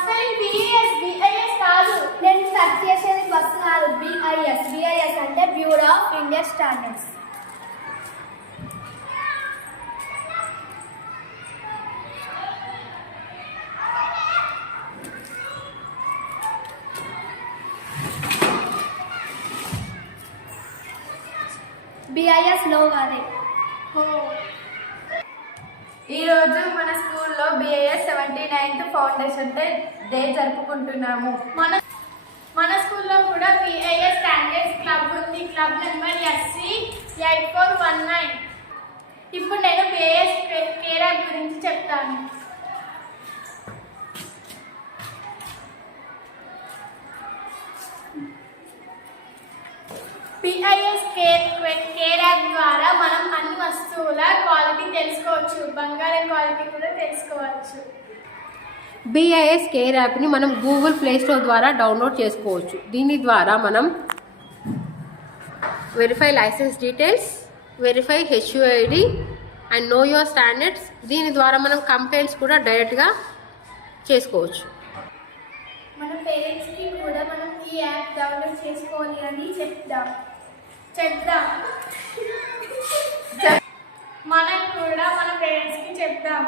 Spelling BIS కాదు. నేను search చేసేది బస్ కాదు, BIS అంటే bureau of Indian standards. BIS లో కాదే. ఈరోజు మన స్కూల్లో BIS 79th ఫౌండేషన్ డే జరుపుకుంటున్నాము. మన స్కూల్లో కూడా BIS స్టాండర్డ్స్ క్లబ్ ఉంది. Club number SC8419. ఇప్పుడు నేను BIS కేర్ యాప్ గురించి చెప్తాను. BIS కేర్ యాప్ ద్వారా మనం అన్ని వస్తువుల క్వాలిటీ తెలుసుకోవచ్చు. బంగారం క్వాలిటీ కూడా తెలుసుకోవచ్చు. BIS కేర్ యాప్ని మనం గూగుల్ ప్లే స్టోర్ ద్వారా డౌన్లోడ్ చేసుకోవచ్చు. దీని ద్వారా మనం verify licence details, verify HUID and know your standards. దీని ద్వారా మనం కంప్లైంట్స్ కూడా డైరెక్ట్గా చేసుకోవచ్చు. మన పేరెంట్స్కి కూడా మనం ఈ యాప్ డౌన్లోడ్ చేసుకోవాలి అని చెప్దాం. మనం కూడా మన పేరెంట్స్కి చెప్దాం.